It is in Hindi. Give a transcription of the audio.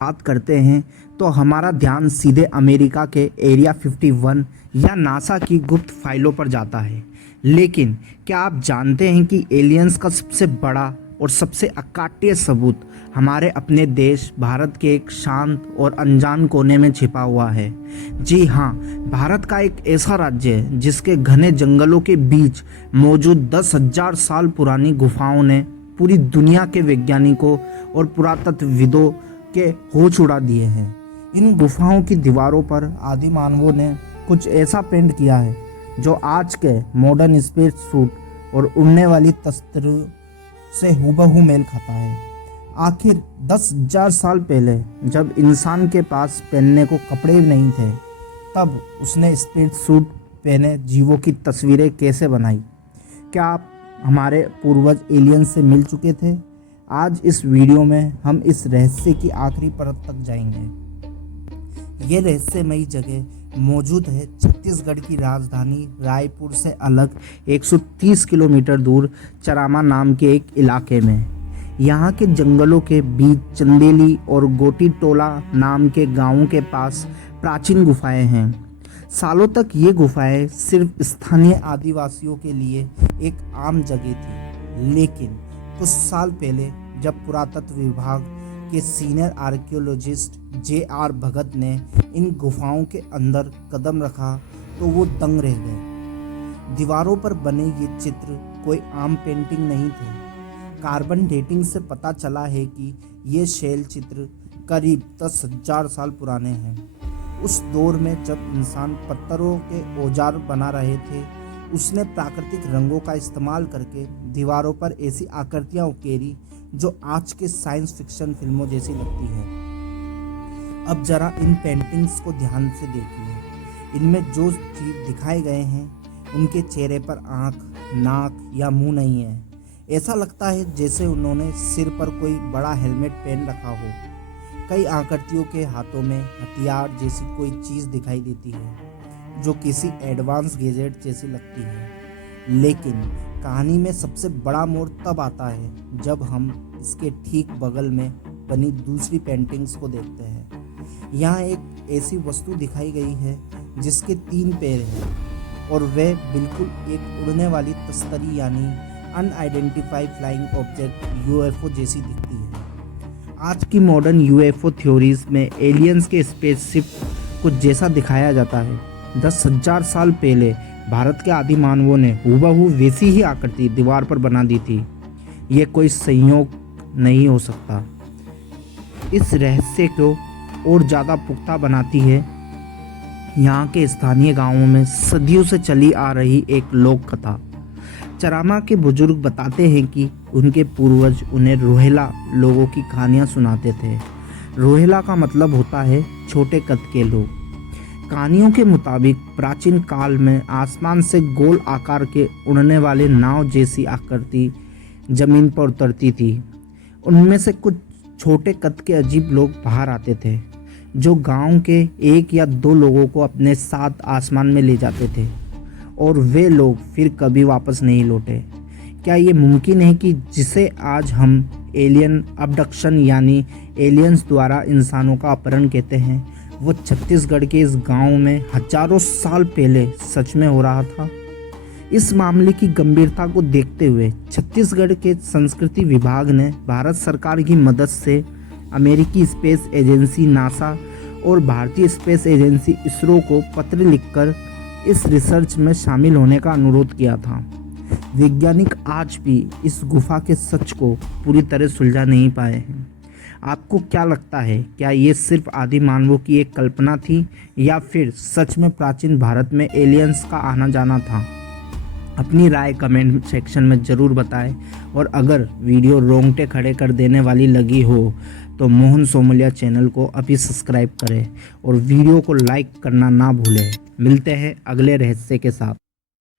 बात करते हैं तो हमारा ध्यान सीधे अमेरिका के एरिया 51 या नासा की गुप्त फाइलों पर जाता है। लेकिन क्या आप जानते हैं कि एलियंस का सबसे बड़ा और सबसे अकाट्य सबूत हमारे अपने देश भारत के एक शांत और अनजान कोने में छिपा हुआ है। जी हाँ, भारत का एक ऐसा राज्य है जिसके घने जंगलों के बीच मौजूद 10,000 साल पुरानी गुफाओं ने पूरी दुनिया के वैज्ञानिकों और पुरातत्वविदों के होश उड़ा दिए हैं। इन गुफाओं की दीवारों पर आदि मानवों ने कुछ ऐसा पेंट किया है जो आज के मॉडर्न स्पेस सूट और उड़ने वाली तस्वीरों से हूबहू मेल खाता है। आखिर 10,000 साल पहले जब इंसान के पास पहनने को कपड़े नहीं थे, तब उसने स्पेस सूट पहने जीवों की तस्वीरें कैसे बनाई? क्या आप हमारे पूर्वज एलियन से मिल चुके थे? आज इस वीडियो में हम इस रहस्य की आखिरी परत तक जाएंगे। ये रहस्यमयी जगह मौजूद है छत्तीसगढ़ की राजधानी रायपुर से अलग 130 किलोमीटर दूर चरामा नाम के एक इलाके में। यहाँ के जंगलों के बीच चंदेली और गोटी टोला नाम के गांवों के पास प्राचीन गुफाएं हैं। सालों तक ये गुफाएं सिर्फ स्थानीय आदिवासियों के लिए एक आम जगह थी, लेकिन कुछ साल पहले जब पुरातत्व विभाग के सीनियर आर्कियोलॉजिस्ट J.R. भगत ने इन गुफाओं के अंदर कदम रखा तो वो दंग रह गए। दीवारों पर बने ये चित्र कोई आम पेंटिंग नहीं थे। कार्बन डेटिंग से पता चला है कि ये शैल चित्र करीब 10,000 साल पुराने हैं। उस दौर में जब इंसान पत्थरों के औजार बना रहे थे, उसने प्राकृतिक रंगों का इस्तेमाल करके दीवारों पर ऐसी आकृतियां उकेरी जो आज के साइंस फिक्शन फिल्मों जैसी लगती है। अब जरा इन पेंटिंग्स को ध्यान से देखिए। इनमें जो चीज दिखाए गए हैं उनके चेहरे पर आँख, नाक या मुंह नहीं है। ऐसा लगता है जैसे उन्होंने सिर पर कोई बड़ा हेलमेट पहन रखा हो। कई आकृतियों के हाथों में हथियार जैसी कोई चीज़ दिखाई देती है जो किसी एडवांस गैजेट जैसी लगती है। लेकिन कहानी में सबसे बड़ा मोड़ तब आता है जब हम इसके ठीक बगल में बनी दूसरी पेंटिंग्स को देखते हैं। यहाँ एक ऐसी वस्तु दिखाई गई है जिसके 3 पैर हैं और वह बिल्कुल एक उड़ने वाली तस्तरी यानी अनआइडेंटिफाइड फ्लाइंग ऑब्जेक्ट UFO जैसी दिखती है। आज की मॉडर्न UFO थ्योरीज में एलियंस के स्पेसशिप कुछ जैसा दिखाया जाता है। 10,000 साल पहले भारत के आदि मानवों ने हूबहू वैसी ही आकृति दीवार पर बना दी थी। ये कोई संयोग नहीं हो सकता। इस रहस्य को और ज़्यादा पुख्ता बनाती है यहाँ के स्थानीय गांवों में सदियों से चली आ रही एक लोक कथा। चरामा के बुजुर्ग बताते हैं कि उनके पूर्वज उन्हें रोहेला लोगों की कहानियाँ सुनाते थे। रोहेला का मतलब होता है छोटे कद के लोग। कहानियों के मुताबिक प्राचीन काल में आसमान से गोल आकार के उड़ने वाले नाव जैसी आकृति जमीन पर उतरती थी। उनमें से कुछ छोटे कद के अजीब लोग बाहर आते थे जो गांव के 1 या 2 लोगों को अपने साथ आसमान में ले जाते थे और वे लोग फिर कभी वापस नहीं लौटे। क्या ये मुमकिन है कि जिसे आज हम एलियन अबडक्शन यानी एलियंस द्वारा इंसानों का अपहरण कहते हैं, वो छत्तीसगढ़ के इस गांव में हजारों साल पहले सच में हो रहा था? इस मामले की गंभीरता को देखते हुए छत्तीसगढ़ के संस्कृति विभाग ने भारत सरकार की मदद से अमेरिकी स्पेस एजेंसी नासा और भारतीय स्पेस एजेंसी इसरो को पत्र लिखकर इस रिसर्च में शामिल होने का अनुरोध किया था। वैज्ञानिक आज भी इस गुफा के सच को पूरी तरह सुलझा नहीं पाए हैं। आपको क्या लगता है, क्या ये सिर्फ आदि मानवों की एक कल्पना थी या फिर सच में प्राचीन भारत में एलियंस का आना जाना था? अपनी राय कमेंट सेक्शन में ज़रूर बताएं और अगर वीडियो रोंगटे खड़े कर देने वाली लगी हो तो मोहन सोमलिया चैनल को अभी सब्सक्राइब करें और वीडियो को लाइक करना ना भूलें। मिलते हैं अगले रहस्य के साथ।